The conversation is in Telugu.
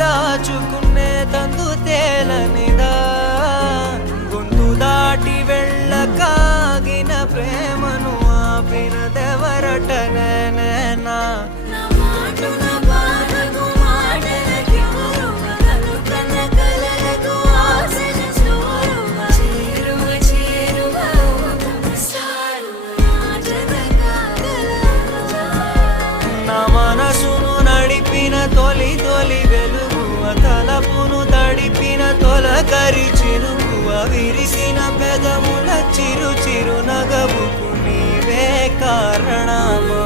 దాచుకునే తందు తేలనిదా గొంతు దాటి వెళ్ళకాగిన ప్రేమను ఆపినదెవరటనే నేనా మనసును నడిపిన తొలి తొలి వెలుగువ తలపును తడిపిన తొలకరి చిరుకువ విరిసిన పెదముల చిరు చిరు నగవుకు నీవే కారణమా